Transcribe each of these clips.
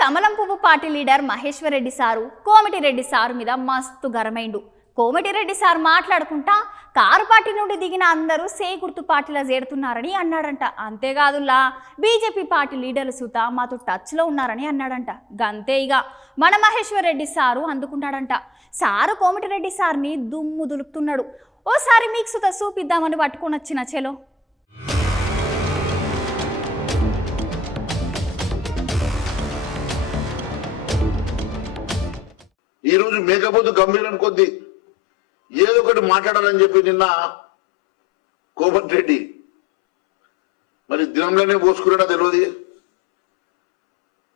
కమలం పువ్వు party leader Maheshwar Reddy sir Komatireddy sir మీద మస్తు గరమైండు. కోమటిరెడ్డి సార్ మాట్లాడుకుంటా కారు పార్టీ నుండి దిగిన అందరూ సే గుర్తు పార్టీలో చేరుతున్నారని అన్నాడంట. అంతేకాదులా బీజేపీ పార్టీ లీడర్లు సుత మాతో టచ్లో ఉన్నారని అన్నాడంట. గంతే ఇక మన మహేశ్వర్ రెడ్డి సారు అందుకుంటాడంట. సారు కోమటిరెడ్డి సార్ని దుమ్ము దులుపుతున్నాడు. ఓసారి మీకు సుత చూపిద్దామని పట్టుకొని వచ్చిన చెలో. ఈ రోజు మేకపోతు గంభీరం కొద్ది ఏదో ఒకటి మాట్లాడాలని చెప్పి నిన్న కోమటిరెడ్డి మరి దినంలోనే పోసుకున్నాడో తెలియదు,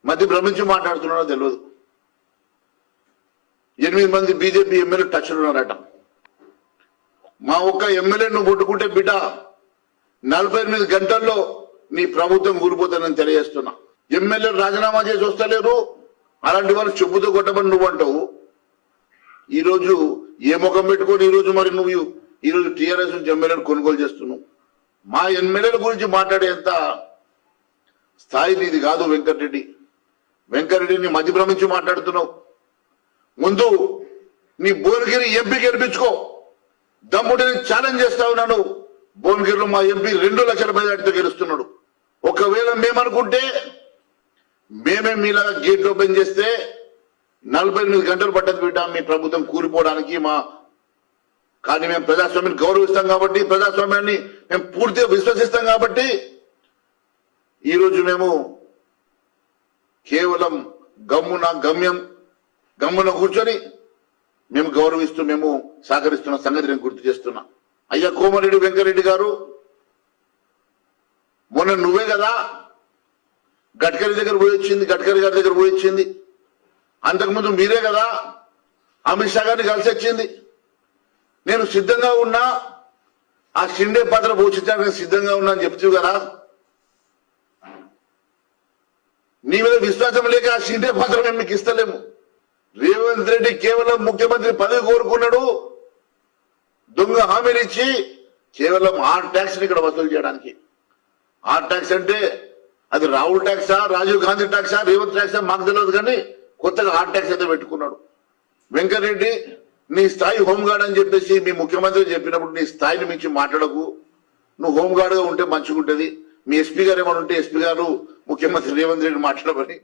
మధ్య భ్రమించి మాట్లాడుతున్నాడో తెలియదు. 8 మంది బీజేపీ ఎమ్మెల్యే టచ్లు ఉన్నారట. మా ఒక్క ఎమ్మెల్యే నువ్వు కొట్టుకుంటే బిడ్డ 48 గంటల్లో నీ ప్రభుత్వం కూలిపోతానని తెలియజేస్తున్నా. ఎమ్మెల్యేలు రాజీనామా చేసి వస్తలేరు, అలాంటి వాళ్ళు చెప్పుతో కొట్టమని నువ్వు అంటావు. ఈరోజు ఏ ముఖం పెట్టుకొని ఈరోజు మరి నువ్వు ఈరోజు టీఆర్ఎస్ నుంచి ఎమ్మెల్యేలు కొనుగోలు చేస్తున్నావు. మా ఎమ్మెల్యేల గురించి మాట్లాడేంత స్థాయి నీది కాదు వెంకటరెడ్డి. వెంకటరెడ్డిని మధ్య భ్రమించి మాట్లాడుతున్నావు. ముందు నీ భువనగిరి ఎంపీ గెలిపించుకో. దమ్ముడిని ఛాలెంజ్ చేస్తా ఉన్నాను. భువనగిరిలో మా ఎంపీ 2 లక్షల మెజార్టీతో గెలుస్తున్నాడు. ఒకవేళ మేమనుకుంటే మేమే మీలాగా గేట్ ఓపెన్ చేస్తే 48 గంటలు పట్టదు బిడ్డ మీ ప్రభుత్వం కూలిపోవడానికి. కానీ మేము ప్రజాస్వామ్యాన్ని గౌరవిస్తాం కాబట్టి, ప్రజాస్వామ్యాన్ని మేము పూర్తిగా విశ్వసిస్తాం కాబట్టి ఈరోజు మేము కేవలం గమ్మున కూర్చొని మేము గౌరవిస్తూ మేము సహకరిస్తున్న సంగతి నేను గుర్తు చేస్తున్నా. అయ్యా కోమటిరెడ్డి వెంకరెడ్డి గారు, మొన్న నువ్వే కదా గడ్కరీ గారి దగ్గర పోయి వచ్చింది. అంతకుముందు మీరే కదా అమిత్ షా గారిని కలిసి వచ్చింది. నేను సిద్ధంగా ఉన్నా, ఆ షిండే పాత్ర పోషించడానికి సిద్ధంగా ఉన్నా అని చెప్తూ కదా. నీ మీద విశ్వాసం లేక ఆ షిండే పాత్ర మేము మీకు ఇస్తలేము. రేవంత్ రెడ్డి కేవలం ముఖ్యమంత్రి పదవి కోరుకున్నాడు, దొంగ హామీలు ఇచ్చి కేవలం ఆర్ ట్యాక్స్ ని ఇక్కడ వసూలు చేయడానికి. ఆర్ ట్యాక్స్ అంటే అది రాహుల్ ట్యాక్సా, రాజీవ్ గాంధీ ట్యాక్సా, రేవంత్ ట్యాక్సా మాకు తెలియదు, కానీ కొత్తగా ఆర్ ట్యాక్స్ అయితే పెట్టుకున్నాడు. వెంకటరెడ్డి, నీ స్థాయి హోంగార్డ్ అని చెప్పేసి మీ ముఖ్యమంత్రి చెప్పినప్పుడు నీ స్థాయిని మించి మాట్లాడకు. నువ్వు హోంగార్డ్ గా ఉంటే మంచిగా ఉంటుంది. మీ ఎస్పీ గారు ఏమైనా ఉంటే ఎస్పీ గారు ముఖ్యమంత్రి రేవంత్ రెడ్డి మాట్లాడమని